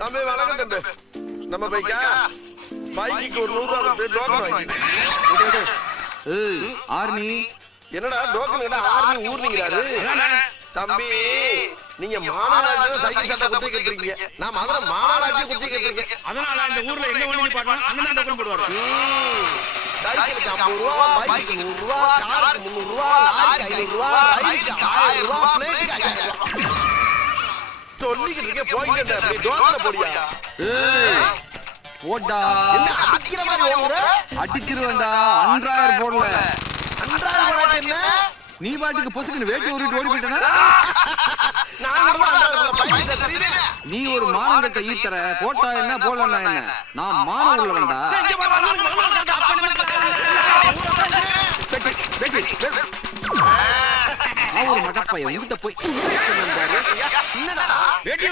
தம்பி வணக்கம் தம்பி. நம்ம பைக்கா பைக்கு ஒரு 100 ரூபா கொடுத்து டோக்கன் வாங்கி. ஆர்னி என்னடா டோக்கன் கிட்ட ஆர்னி ஊர்னீங்கறாரு. தம்பி நீங்க மாநகராட்சியில சைக்கிள் சட்டை குத்தி கட்டுறீங்க. நான் மதுரை மாநகராட்சியை குத்தி கட்டுறேன். அதனால இந்த ஊர்ல எங்க வண்டி பார்க்கலாம் அங்க தான் டோக்கன் போடுவாங்க. சைக்கிளுக்கு 50 ரூபா, பைக்குக்கு 100 ரூபா, காருக்கு 300 ரூபா, லாரிக்கு 500 ரூபா, ரயிலுக்கு 1000 ரூபா, பிளேட்டுக்கு 5000 ரூபா. சொல்லிக்கிட்டு இருக்கேன் போயிட்டு அப்படி டோக்கனை போடியா. போடா. என்ன அடிக்கிற மாதிரி ஓடுற? அடிச்சிருவேன்டா. அன்றாயர் போடல. அன்றாயிரம் போடாட்டி என்ன? நீ பாட்டுக்கு பொசுக்குன்னு வேட்டி உருட்டு ஓடி போயிட்டனா? நான் கூட அன்றாயிரம் பைக்கு தெரியுதே. நீ ஒரு மானங்கட்ட ஈத்தற. போட்டா என்ன போடலன்னா என்ன? நான் மானம் உள்ளவன்டா. ஒரு மடப்பைய உங்கிட்ட போய் என்னடா வேட்டி